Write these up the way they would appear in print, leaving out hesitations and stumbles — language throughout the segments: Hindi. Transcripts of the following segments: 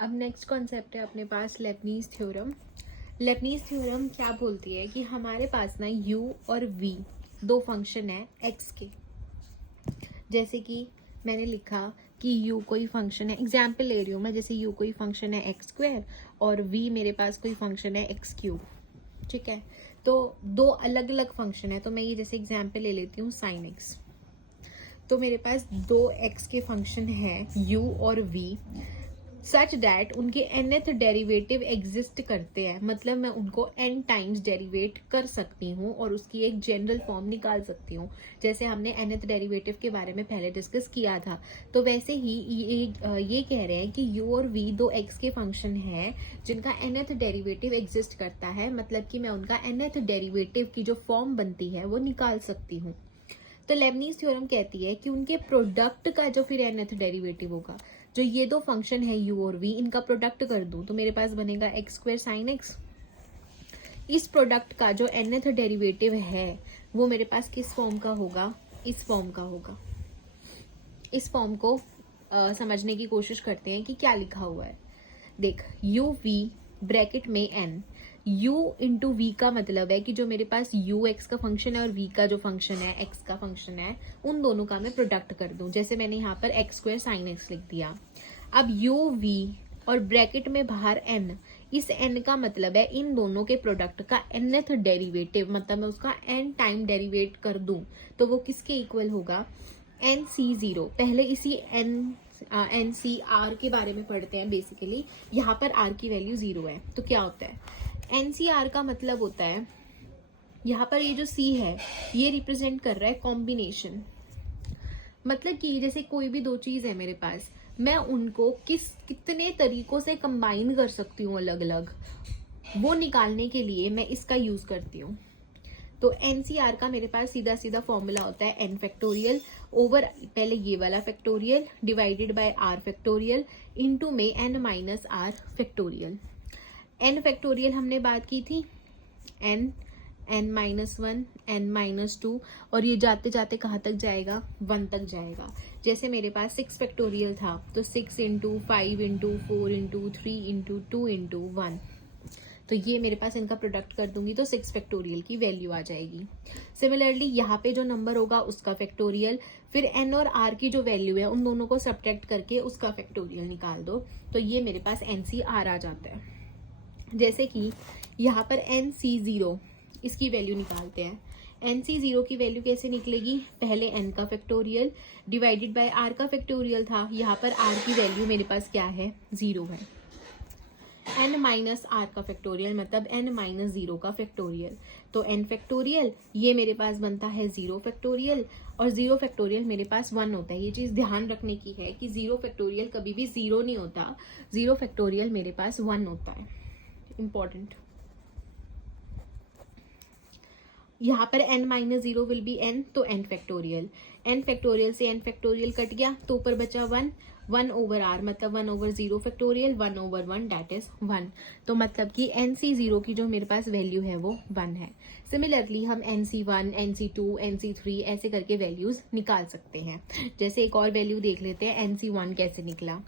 अब नेक्स्ट कॉन्सेप्ट है अपने पास लेबनीज थ्योरम। लेबनीज थ्योरम क्या बोलती है कि हमारे पास ना u और v दो फंक्शन है x के। जैसे कि मैंने लिखा कि u कोई फंक्शन है, एग्जाम्पल ले रही हूँ मैं, जैसे u कोई फंक्शन है एक्स स्क्वायर और v मेरे पास कोई फंक्शन है एक्स क्यूब। ठीक है, तो दो अलग अलग फंक्शन है। तो मैं ये जैसे एग्जाम्पल ले लेती हूँ साइन एक्स। तो मेरे पास दो x के फंक्शन है u और v सच दैट उनके nth डेरिवेटिव एग्जिस्ट करते हैं, मतलब मैं उनको n टाइम्स डेरिवेट कर सकती हूँ और उसकी एक जनरल फॉर्म निकाल सकती हूँ। जैसे हमने nth डेरिवेटिव के बारे में पहले डिस्कस किया था, तो वैसे ही ये कह रहे हैं कि u और v दो x के फंक्शन हैं जिनका nth डेरिवेटिव एग्जिस्ट करता है, मतलब कि मैं उनका nth डेरिवेटिव की जो फॉर्म बनती है वो निकाल सकती हूँ। तो लेबनीज थ्योरम कहती है कि उनके प्रोडक्ट का जो फिर nth डेरिवेटिव होगा, जो ये दो फंक्शन है u और v, इनका प्रोडक्ट कर दूं तो मेरे पास बनेगा एक्स स्क्वायर साइन एक्स। इस प्रोडक्ट का जो nth डेरिवेटिव है वो मेरे पास किस फॉर्म का होगा, इस फॉर्म का होगा। इस फॉर्म को समझने की कोशिश करते हैं कि क्या लिखा हुआ है। देख, u v ब्रैकेट में n, u इंटू वी का मतलब है कि जो मेरे पास u x का फंक्शन है और v का जो फंक्शन है x का फंक्शन है, उन दोनों का मैं प्रोडक्ट कर दूं। जैसे मैंने यहाँ पर एक्स स्क्वायर साइन एक्स लिख दिया। अब u v और ब्रैकेट में बाहर n, इस n का मतलब है इन दोनों के प्रोडक्ट का nth डेरिवेटिव, मतलब मैं उसका n टाइम डेरिवेट कर दूं तो वो किसके इक्वल होगा, nc0। पहले इसी NCR के बारे में पढ़ते हैं। बेसिकली यहाँ पर R की वैल्यू 0 है, तो क्या होता है NCR का मतलब होता है, यहाँ पर ये जो C है ये रिप्रेजेंट कर रहा है कॉम्बिनेशन। मतलब कि जैसे कोई भी दो चीज है मेरे पास, मैं उनको कितने तरीकों से कंबाइन कर सकती हूँ अलग अलग, वो निकालने के लिए मैं इसका यूज करती हूँ। तो NCR का मेरे पास सीधा सीधा फॉर्मूला होता है n फैक्टोरियल ओवर पहले ये वाला factorial divided by r factorial into में n minus r factorial. n factorial हमने बात की थी, n माइनस 1 n माइनस 2, और ये जाते जाते कहाँ तक जाएगा, 1 तक जाएगा। जैसे मेरे पास 6 फैक्टोरियल था तो 6 into 5 into 4 into 3 into 2 into 1, तो ये मेरे पास इनका प्रोडक्ट कर दूंगी तो 6 फैक्टोरियल की वैल्यू आ जाएगी। सिमिलरली यहाँ पे जो नंबर होगा उसका फैक्टोरियल, फिर n और r की जो वैल्यू है उन दोनों को सब्ट्रैक्ट करके उसका फैक्टोरियल निकाल दो, तो ये मेरे पास NCR आ जाता है। जैसे कि यहाँ पर NC0, इसकी वैल्यू निकालते हैं। NC0 की वैल्यू कैसे निकलेगी, पहले n का फैक्टोरियल डिवाइडेड बाय r का फैक्टोरियल था, यहाँ पर r की वैल्यू मेरे पास क्या है, 0 है। n माइनस आर का फैक्टोरियल मतलब n माइनस 0 का फैक्टोरियल, तो n फैक्टोरियल ये मेरे पास बनता है 0 फैक्टोरियल, और 0 फैक्टोरियल मेरे पास 1 होता है। ये चीज ध्यान रखने की है कि 0 फैक्टोरियल कभी भी 0 नहीं होता, 0 फैक्टोरियल मेरे पास 1 होता है। इंपॉर्टेंट, यहाँ पर n minus 0 will be n, तो n फैक्टोरियल से n फैक्टोरियल कट गया तो ऊपर बचा 1 ओवर r, मतलब 1 over 0 factorial 1 over 1 that is 1। तो मतलब कि NC0 की जो मेरे पास वैल्यू है वो 1 है। सिमिलरली हम NC1 NC2 NC3 ऐसे करके वैल्यूज निकाल सकते हैं। जैसे एक और वैल्यू देख लेते हैं, NC1 कैसे निकला।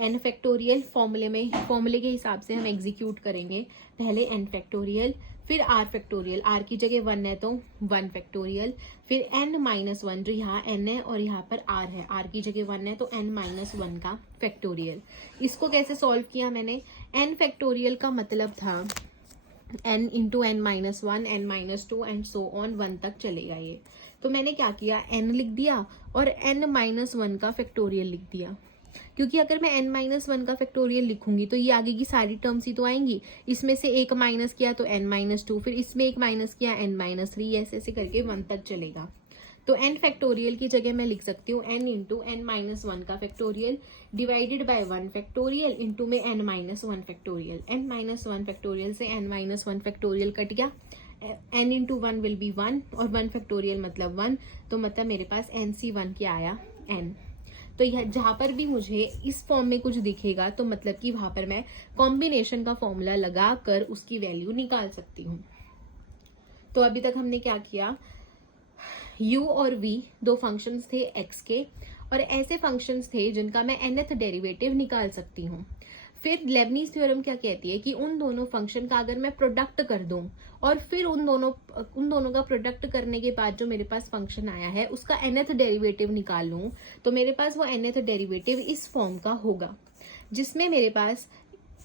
n फैक्टोरियल फॉर्मूले के हिसाब से हम एग्जीक्यूट करेंगे, पहले n फैक्टोरियल फिर r फैक्टोरियल, r की जगह 1 है तो 1 फैक्टोरियल, फिर n माइनस 1, जो यहाँ n है और यहाँ पर r है, r की जगह 1 है तो n माइनस 1 का फैक्टोरियल। इसको कैसे सॉल्व किया मैंने, n फैक्टोरियल का मतलब था n into n minus 1 n minus 2 and so on 1 तक चलेगा ये। तो मैंने क्या किया, n लिख दिया और n माइनस 1 का फैक्टोरियल लिख दिया, क्योंकि अगर मैं n माइनस 1 का फैक्टोरियल लिखूंगी तो ये आगे की सारी टर्म्स ही तो आएंगी। इसमें से एक माइनस किया तो n माइनस 2, फिर इसमें एक माइनस किया n माइनस 3, ऐसे ऐसे करके 1 तक चलेगा। तो n फैक्टोरियल की जगह मैं लिख सकती हूँ n इंटू n माइनस 1 का factorial divided by 1 factorial into में n minus 1 factorial. n minus 1 factorial से n माइनस 1 फैक्टोरियल कट गया, n इंटू 1 विल बी 1 और 1 फैक्टोरियल मतलब 1, तो मतलब मेरे पास NC1 क्या आया, n। तो यह जहां पर भी मुझे इस फॉर्म में कुछ दिखेगा तो मतलब कि वहां पर मैं कॉम्बिनेशन का फॉर्मूला लगा कर उसकी वैल्यू निकाल सकती हूँ। तो अभी तक हमने क्या किया, u और v दो फंक्शंस थे x के, और ऐसे फंक्शंस थे जिनका मैं nth डेरिवेटिव निकाल सकती हूँ। फिर लेबनीज थ्योरम क्या कहती है कि उन दोनों फंक्शन का अगर मैं प्रोडक्ट कर दूं और फिर उन दोनों का प्रोडक्ट करने के बाद जो मेरे पास फंक्शन आया है उसका nth डेरिवेटिव निकाल लूं, तो मेरे पास वो nth डेरिवेटिव इस फॉर्म का होगा, जिसमें मेरे पास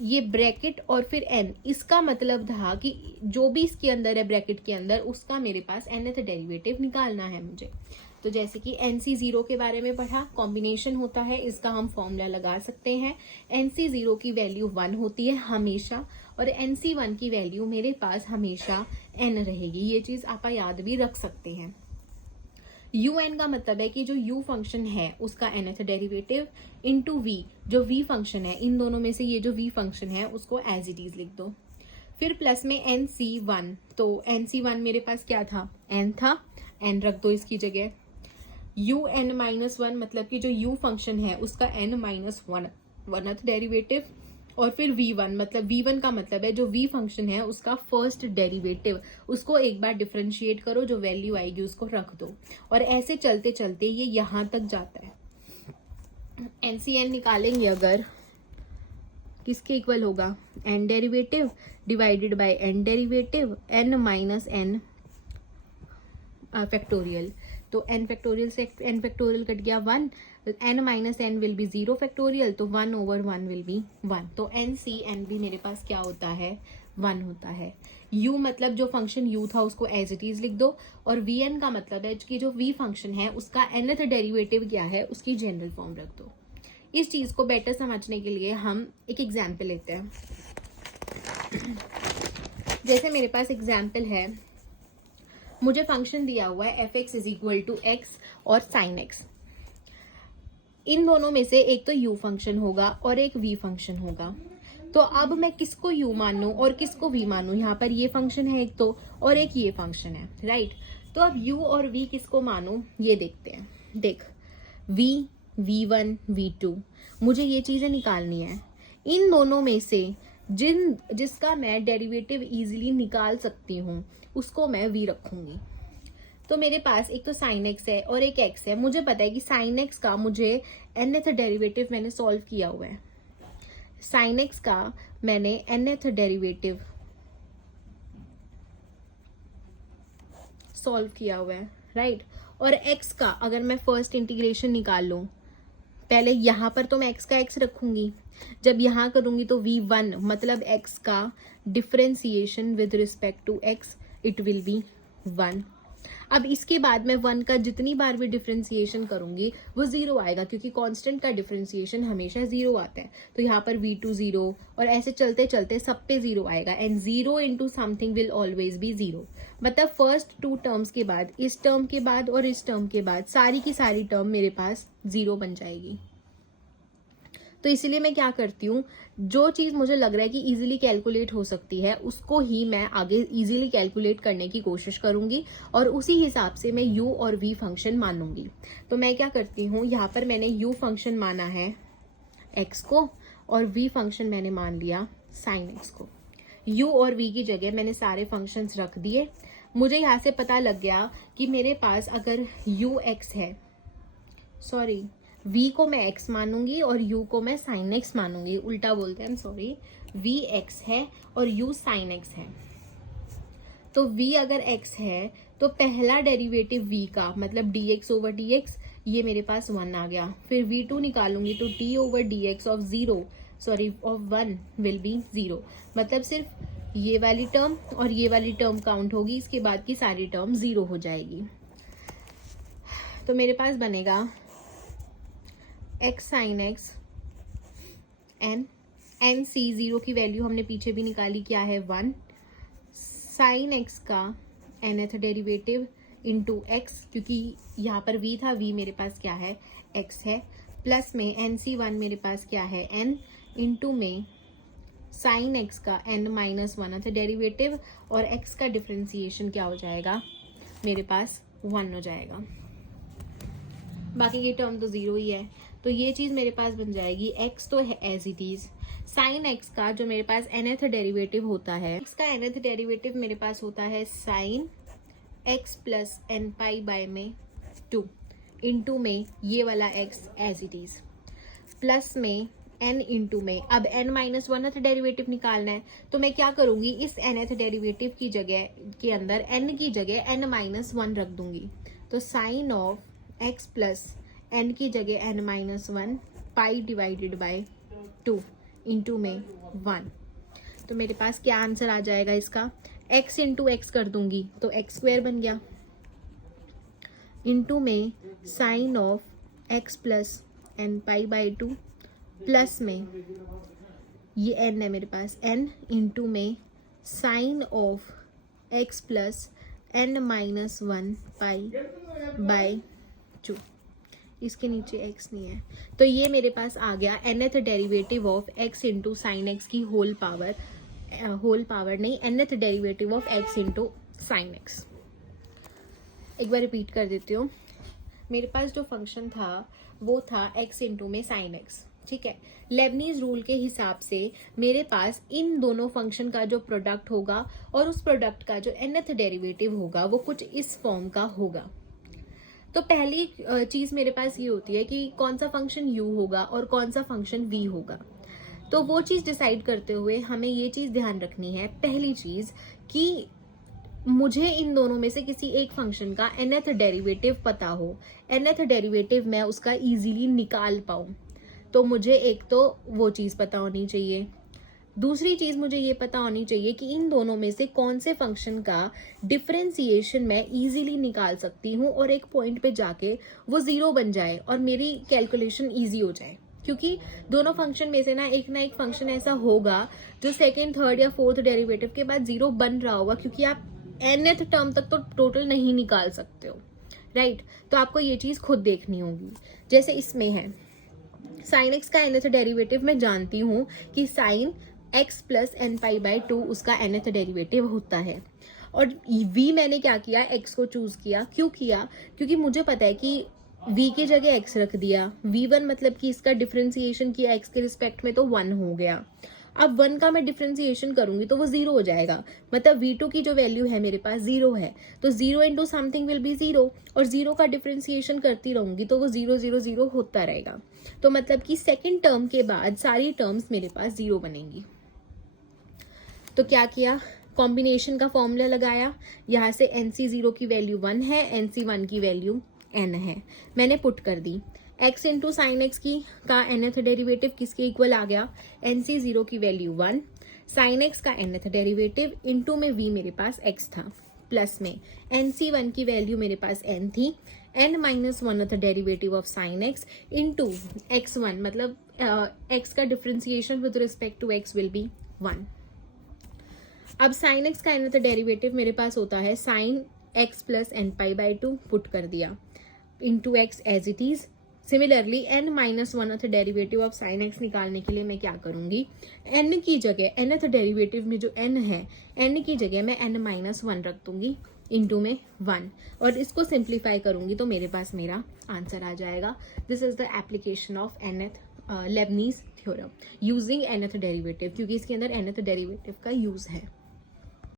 ये ब्रैकेट और फिर n, इसका मतलब था कि जो भी इसके अंदर है ब्रैकेट के अंदर उसका मेरे पास nth डेरिवेटिव निकालना है मुझे। तो जैसे कि NC0 के बारे में पढ़ा, कॉम्बिनेशन होता है, इसका हम फॉर्मूला लगा सकते हैं। NC0 की वैल्यू 1 होती है हमेशा और NC1 की वैल्यू मेरे पास हमेशा n रहेगी। ये चीज आप याद भी रख सकते हैं। UN का मतलब है कि जो U फंक्शन है उसका nth डेरिवेटिव इंटू V, जो V फंक्शन है, इन दोनों में से ये जो V फंक्शन है उसको एज इट इज लिख दो। फिर प्लस में NC1, तो NC1 मेरे पास क्या था, n था, n रख दो इसकी जगह। UN-1 मतलब कि जो U फंक्शन है उसका n-1th डेरिवेटिव, और फिर V1 मतलब V1 का मतलब है जो V फंक्शन है उसका फर्स्ट डेरिवेटिव, उसको एक बार डिफरेंशिएट करो, जो वैल्यू आएगी उसको रख दो, और ऐसे चलते चलते ये यहां तक जाता है। NCN निकालेंगे अगर, किसके इक्वल होगा, n derivative divided by n derivative n minus n factorial, तो n फैक्टोरियल से n फैक्टोरियल कट गया 1, n minus n will be 0 factorial, तो 1/1 विल बी 1, तो NCN भी मेरे पास क्या होता है, 1 होता है। U मतलब जो फंक्शन U था उसको एज इट इज लिख दो, और VN का मतलब है कि जो V फंक्शन है उसका nth डेरिवेटिव क्या है उसकी जनरल फॉर्म रख दो। इस चीज को बेटर समझने के लिए हम एक एग्जाम्पल लेते हैं। जैसे मेरे पास एग्जाम्पल है, मुझे फंक्शन दिया हुआ है fx is equal to x और sin x। इन दोनों में से एक तो u फंक्शन होगा और एक v फंक्शन होगा, तो अब मैं किसको u मानूं और किसको v मानूं, यहाँ पर ये फंक्शन है एक तो, और एक ये फंक्शन है, राइट। तो अब u और v किसको मानूं ये देखते हैं। देख, v, v1, v2, मुझे ये चीजें निकालनी है। इन दोनों में से जिसका मैं डेरिवेटिव इजीली निकाल सकती हूँ उसको मैं v रखूंगी। तो मेरे पास एक तो sin x है और एक x है। मुझे पता है कि sin x का मुझे nth डेरिवेटिव मैंने सॉल्व किया हुआ है, sin x का मैंने nth डेरिवेटिव सॉल्व किया हुआ है, राइट। और x का अगर मैं फर्स्ट इंटीग्रेशन निकाल लूं, पहले यहां पर तो मैं x का x रखूंगी, जब यहां करूंगी तो v1 मतलब x का differentiation with respect to x, it will be 1। अब इसके बाद मैं 1 का जितनी बार भी डिफरेंशिएशन करूंगी वो 0 आएगा, क्योंकि कांस्टेंट का डिफरेंशिएशन हमेशा 0 आता है। तो यहाँ पर v2 0, और ऐसे चलते चलते सब पे 0 आएगा, and 0 into something will always be 0। मतलब फर्स्ट 2 टर्म्स के बाद, इस टर्म के बाद और इस टर्म के बाद सारी की सारी टर्म मेरे पास 0 बन जाएगी। तो इसीलिए मैं क्या करती हूँ, जो चीज मुझे लग रहा है कि इजीली कैलकुलेट हो सकती है उसको ही मैं आगे इजीली कैलकुलेट करने की कोशिश करूंगी, और उसी हिसाब से मैं u और v फंक्शन मानूंगी। तो मैं क्या करती हूँ, यहाँ पर मैंने u फंक्शन माना है x को, और v फंक्शन मैंने मान लिया sin x को। u और v की जगह मैंने सारे फंक्शंस रख दिए। मुझे यहाँ से पता लग गया कि मेरे पास अगर ux है, सॉरी, v को मैं x मानूंगी और u को मैं sin x मानूंगी, उल्टा बोलते हैं, सॉरी, v x है और u sin x है। तो v अगर x है तो पहला डेरिवेटिव v का मतलब dx ओवर dx, ये मेरे पास 1 आ गया। फिर v2 निकालूंगी तो d over dx of 0, sorry of 1 will be 0, मतलब सिर्फ ये वाली टर्म और ये वाली टर्म काउंट होगी, इसके बाद की सारी टर्म 0 हो जाएगी। तो मेरे पास बनेगा x sin x n c0 की वैल्यू हमने पीछे भी निकाली, क्या है 1, sin x का nth डेरिवेटिव इंटू x, क्योंकि यहाँ पर v था, v मेरे पास क्या है x है, प्लस में nc1 मेरे पास क्या है n, इंटू में sin x का n-1th डेरिवेटिव, और x का डिफरेंशिएशन क्या हो जाएगा मेरे पास 1 हो जाएगा। बाकी ये टर्म तो 0 ही है, तो ये चीज मेरे पास बन जाएगी, x तो है as it is, sine x का जो मेरे पास nth डेरिवेटिव होता है, x का nth डेरिवेटिव मेरे पास होता है sine x plus n pi by में 2 इंटू में ये वाला x as it is, plus में n इंटू में, अब n माइनस वन डेरिवेटिव निकालना है, तो मैं क्या करूंगी, इस nth डेरिवेटिव की जगह के अंदर n की जगह n माइनस वन रख दूंगी। तो sine of x plus n की जगह n minus one pi divided by 2 into में 1। तो मेरे पास क्या आंसर आ जाएगा इसका, x इंटू एक्स कर दूंगी तो x स्क्वायर बन गया, इंटू में sine of x plus n pi by 2 plus में ये n है मेरे पास, n इंटू में sine of x plus n minus one pi by 2। इसके नीचे x नहीं है, तो ये मेरे पास आ गया nth derivative of x into sine x की होल पावर नहीं, nth derivative of x into sine x. एक बार रिपीट कर देती हूँ। मेरे पास जो फंक्शन था वो था x इंटू में साइन एक्स, ठीक है। लेबनीज रूल के हिसाब से मेरे पास इन दोनों फंक्शन का जो प्रोडक्ट होगा और उस प्रोडक्ट का जो nth डेरिवेटिव होगा वो कुछ इस फॉर्म का होगा। तो पहली चीज मेरे पास ये होती है कि कौन सा फंक्शन u होगा और कौन सा फंक्शन v होगा। तो वो चीज डिसाइड करते हुए हमें ये चीज ध्यान रखनी है, पहली चीज कि मुझे इन दोनों में से किसी एक फंक्शन का nth डेरिवेटिव पता हो, nth डेरिवेटिव मैं उसका इजीली निकाल पाऊं, तो मुझे एक तो वो चीज पता होनी चाहिए। दूसरी चीज मुझे ये पता होनी चाहिए कि इन दोनों में से कौन से फंक्शन का डिफरेंशिएशन मैं इजीली निकाल सकती हूँ और एक पॉइंट पे जाके वो जीरो बन जाए और मेरी कैलकुलेशन इजी हो जाए, क्योंकि दोनों फंक्शन में से ना एक फंक्शन ऐसा होगा जो सेकेंड, थर्ड या फोर्थ डेरिवेटिव के बाद जीरो बन रहा होगा, क्योंकि आप nth टर्म तक तो टोटल नहीं निकाल सकते हो, राइट। तो आपको ये चीज खुद देखनी होगी। जैसे इसमें है साइन एक्स का nth डेरिवेटिव मैं जानती हूँ कि sine x plus n pi by 2 उसका nth डेरिवेटिव होता है, और v मैंने क्या किया, x को चूज किया। क्यों किया, क्योंकि मुझे पता है कि v की जगह x रख दिया, v1 मतलब कि इसका डिफरेंशिएशन किया x के रिस्पेक्ट में तो 1 हो गया। अब 1 का मैं डिफरेंशिएशन करूंगी तो वो 0 हो जाएगा, मतलब v2 की जो वैल्यू है मेरे पास 0 है, तो 0 इंटू समथिंग विल बी 0, और 0 का डिफरेंशिएशन करती रहूंगी तो वो 0 0 0 होता रहेगा। तो मतलब कि सेकंड टर्म के बाद सारी टर्म्स मेरे पास 0 बनेंगी। तो क्या किया, कॉम्बिनेशन का फॉर्मूला लगाया, यहाँ से NC0 की वैल्यू 1 है, NC1 की वैल्यू n है, मैंने पुट कर दी। x इंटू साइन एक्स की का nth डेरिवेटिव किसके इक्वल आ गया, NC0 की वैल्यू 1, साइन एक्स का nth डेरिवेटिव इंटू में v मेरे पास x था, प्लस में NC1 की वैल्यू मेरे पास n थी, n minus one derivative of sine x into x1, मतलब x का differentiation with respect to x will be 1। अब साइन एक्स का nth डेरिवेटिव मेरे पास होता है sine x plus n pi by 2, put कर दिया, into x as it is. Similarly n minus one derivative of sine x निकालने के लिए मैं क्या करूंगी, n की जगह nth डेरिवेटिव में जो n है, n की जगह मैं n माइनस वन रख दूंगी, इंटू में 1, और इसको सिंप्लीफाई करूंगी तो मेरे पास मेरा आंसर आ जाएगा। This is the application of Lebanese theorem using nth derivative, क्योंकि इसके अंदर nth डेरिवेटिव का यूज है।